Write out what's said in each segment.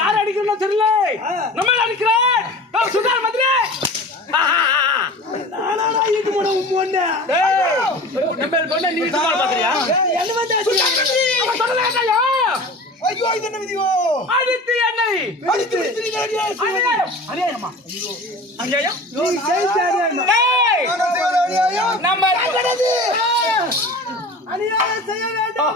யார் அடிக்கணும் தெரியல நம்ம அடிக்கிறேன் சுதார் மந்திரி செய்ய வேண்டும்.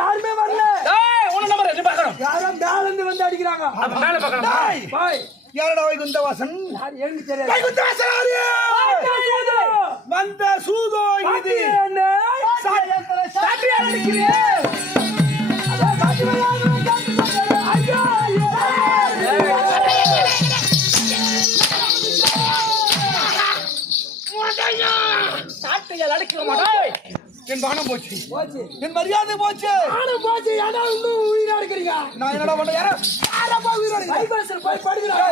யாருமே வரல. யாரும் மேல இருந்து வந்து அடிக்கிறாங்க. யாரடா வைகுந்தவாசன்? வைகுந்தவாசன் வந்த சூதோ இது என் பானம் போச்சு, என் மரியாதை போச்சு, போச்சு. ஏன்னா இன்னும் உயிரா இருக்கிறீங்க. நான் என்னடா பண்ண யாரப்பா உயிரோட போய் படுகிறேன்.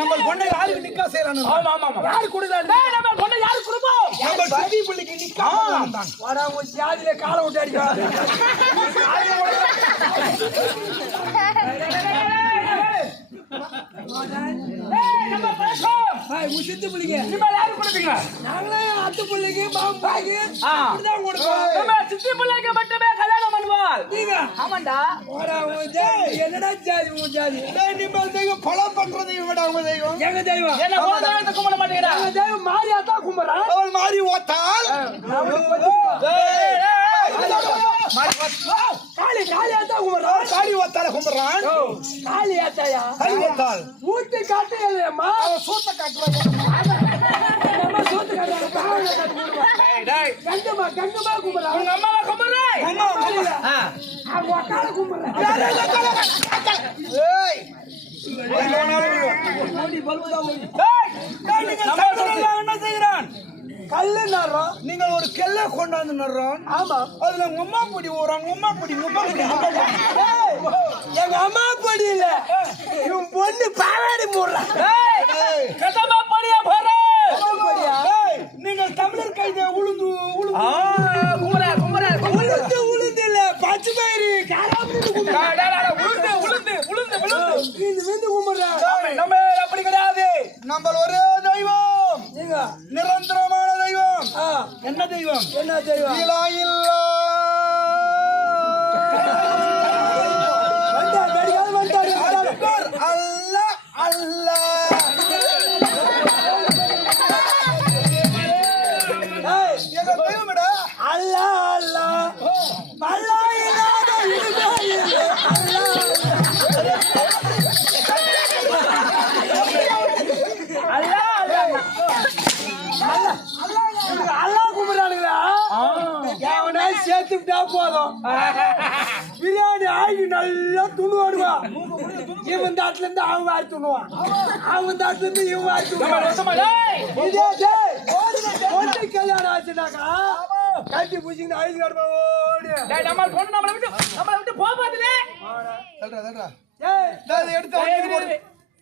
நம்ம கொண்டை யாருக்கு நிக்கா செய்யறானு? யாரு கொடுத்தாரு? நம்ம கொண்டை யாரு குடும்பம்? நம்ம சதி புள்ளிக்கு நிக்கா வந்தான். வாடா உன் ஜாதியில காலை விட்டு அடிக்கா. முசித்து புள்ளிங்க நீங்க யாரு கொடுப்பீங்க? நாங்களே அத்து புள்ளிக்கு பாம்பாகி அப்படிதான் கொடுப்போம். நம்ம சித்தி புள்ளிக்கு மட்டுமே கல்யாணம் பண்ணுவோம். நீங்க ஆமாண்டா. என்னடா ஜாதி உன் ஜாதி? நிம்மல் தெய்வம் கொலை பண்றது இவங்க அவங்க தெய்வம். எங்க தெய்வம் என்ன கோதாரத்தை கும்பிட மாட்டேங்கிறா? எங்க தெய்வம் மாரியாத்தா கும்பிடுறான். அவள் மாறி ஓத்தால் காளி காளியாத்தா கும்பிடுறான். காளி ஓத்தால கும்பிடுறான். காளியாத்தாயா? காளி ஓத்தால் ஊத்தி காட்டு இல்லையம்மா. அவன் சூத்த காட்டுறான். சூத்த காட்டுறான். கங்கம்மா கங்கம்மா கும்பிடுறான். உங்க அம்மாவை கும்பிடுறான். அம்மா அவங்க அக்கால கும்பிடுறான். என்ன செய்கிறான்? கல்லு நடுறோம். நீங்கள் ஒரு கெல்ல கொண்டாந்து நடுறோம். ஆமா, அதுல உங்க அம்மா பொடி ஓடுறாங்க. உம்மா பொடி உம்மா பொடி. எங்க அம்மா பொடி இல்ல, இவன் பொண்ணு பாவாடி மூடுறான். நீங்கள் தமிழர் கைத உளுந்து உளுந்து உளுந்து உளுந்து இல்ல பச்சை பயிறு உளுந்து உளுந்து உளுந்து உளுந்து விந்து கும்பிடுறான். நம்ம அப்படி கிடையாது. நம்ம ஒரே தெய்வம், நிரந்தரமான தெய்வம். என்ன தெய்வம்? என்ன தெய்வம்? அல்ல அல்ல சேர்த்துட்டா போதும். பிரியாணி ஆகி நல்லா துணுவாடுவா. இவன் தாட்டுல இருந்து அவன் வாரி துணுவான். அவன் தாட்டுல இருந்து இவன் வாரி துணுவான். கல்யாணம் ஆச்சுனாக்கா கட்டி பூச்சிக்கிட்டு ஐஸ் காடுமா ஓடி நம்மளை விட்டு போகாதுலே எடுத்து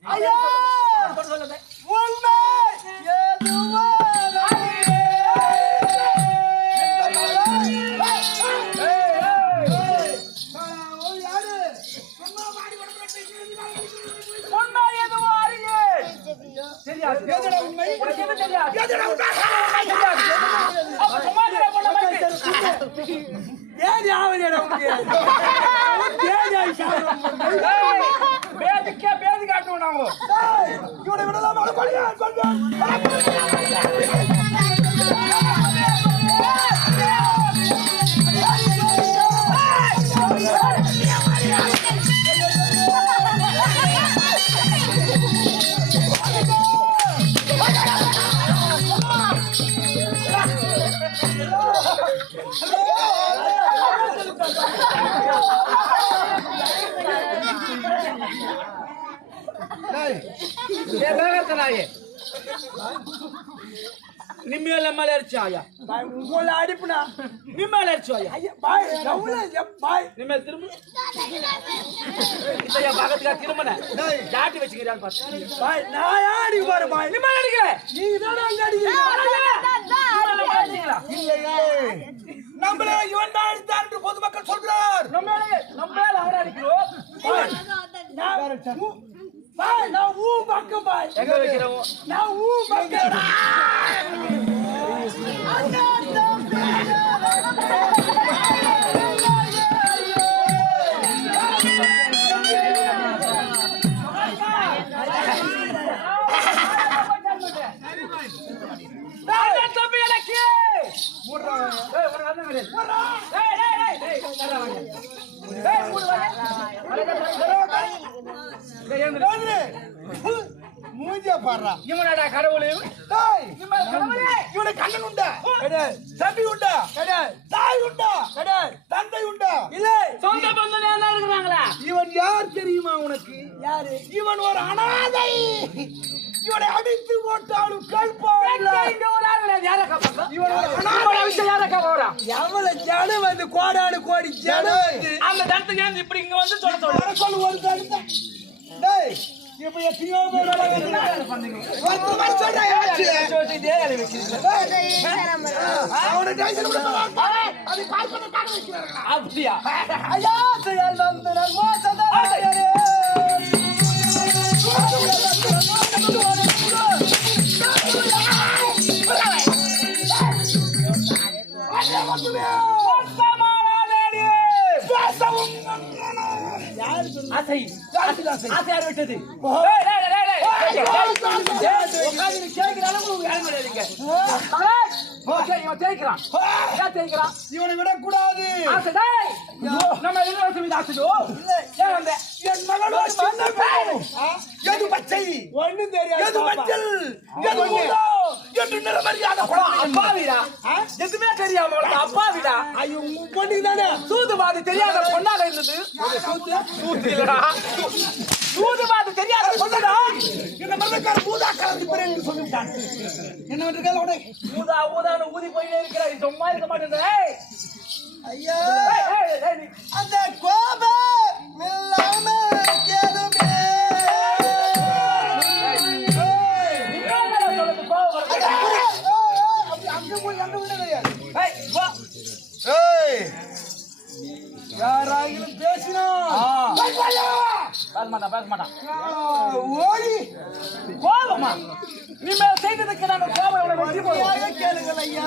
ஐயா உண்மை பேதி காட்டுவோம் நாங்க. இவனை விடலாமா? நிம்மல மலர்ச்சாயா உங்கள அடிப்புனா நிம்மலர்ச்சாயா பாய் ரவுல பாய் நிம்ம திரும்ப இதையா பாகத்துக்கா திரும்பன ஜாட்டி வச்சுக்கிறான் பாத்து பாய் நான் யாடி வர பாய் நிம்மல அடிக்கற நீங்க தான அங்க அடிக்கிறீங்க இல்லையே நம்மள இவன் தான் அடிச்சார் என்று பொதுமக்கள் சொல்றார் நம்மள அவர அடிக்கிறோம் பாய் நான் ஊ பக்க பாய் எங்க வைக்கிறோம் நான் ஊ பக்கடா மூஞ்சியா பாடுறா இவனடா கடவுளே இவனை கண்ணன் உண்டா தம்பி உண்டா தாய் உண்டா தந்தை உண்டா இல்ல சொந்த பந்தம் எல்லாம் இருக்கிறாங்களா இவன் யார் தெரியுமா உனக்கு யாரு இவன் ஒரு அனாதை இவனை அடித்து போட்டாலும் எவ்வளவு ஜனம் வந்து கோடானு கோடி ஜனம் அந்த தனத்துக்கு இப்படி இங்க வந்து சொல்ல சொல்லு ஒரு தடுத்த இப்ப எத்தனையோ அப்படியா ஐயா செயல் வந்தனர் மோசதாரே பேசவும் ஆசை யாருக்கு ஆசை? ஆசை யார் விட்டது ஓ. டேய், டேய், டேய், டேய், உட்கார்ந்து நீ கேட்கிற அளவுக்கு உங்களுக்கு யாரும் கிடையாதுங்க. ஓகே, இவன் தேய்க்கிறான். ஏன் தேய்க்கிறான்? இவனை விடக்கூடாது. ஆசை, டேய். நம்ம இளவரசி மீது ஆசையோ? ஏன் வந்த? என் மகளோடு மண்ணை போடும். எது பச்சை, ஒண்ணும் தெரியாது எது பாப்பா. மஞ்சள், எது ஊதா என்று நிறமறியாத அப்பா, அப்பாவிடா. எதுவுமே தெரியாம உனக்கு அப்பாவிடா. ஐயோ உன் பொண்ணுக்கு தானே சூதுவாது தெரியாத பொண்ணாக இருந்தது. சூது இல்லடா. சூதுவாது தெரியாத பொண்ணுடா. இந்த மரக்கார பூதா கலந்து பிறகு என்று சொல்லிவிட்டான். என்ன பண்றீங்க உடனே? ஊதா ஊதான்னு ஊதி போயிட்டே இருக்கிறாய். சும்மா இருக்க மாட்டேன். ஏய், ஐயா ஏய், ஏய், ஏய், நீ அந்த கோபம் இல்லாம எதுவுமே. நீ என்னடா சொல்றது? கோவம் வருது. அப்படி அங்க போய் அங்க விடலையா? ஏய், வா. யாராயிலும் பேசினா பேச மாட்டான். ஓடி கோபமா? நீ மேல செய்ததுக்கு நாங்க கோபம் எவ்வளவு வெற்றி போடுவோம். கேளுங்கள் ஐயா.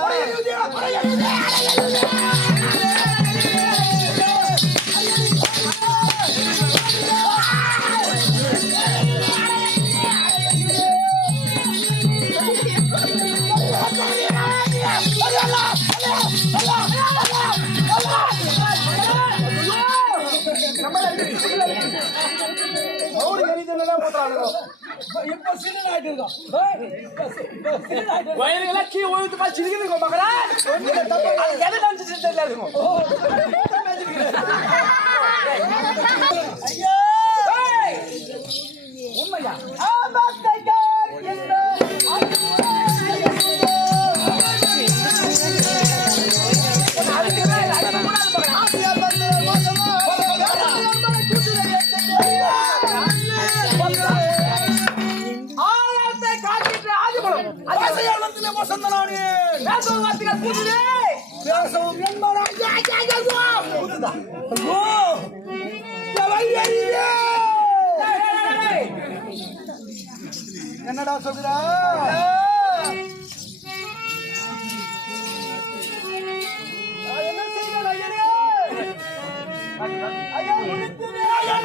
இப்ப சீனன் ஆயிட்டு இருக்கோம். வயிறுலாம் கீழே உழுந்து பால் சிரிக்குதுங்க மகளா. அது எதை நினைச்சு தெரியல இருக்கும். ஐயா ஏய், உண்மையா? ஆயிரத்தை காட்டிட்டு ஆதிபலம். பேசும் வார்த்தைகள் புதுதே. என்னடா சொல்றா? என்ன செய்யணும் ஐயனே? ஐயா முடித்துவே ஐயா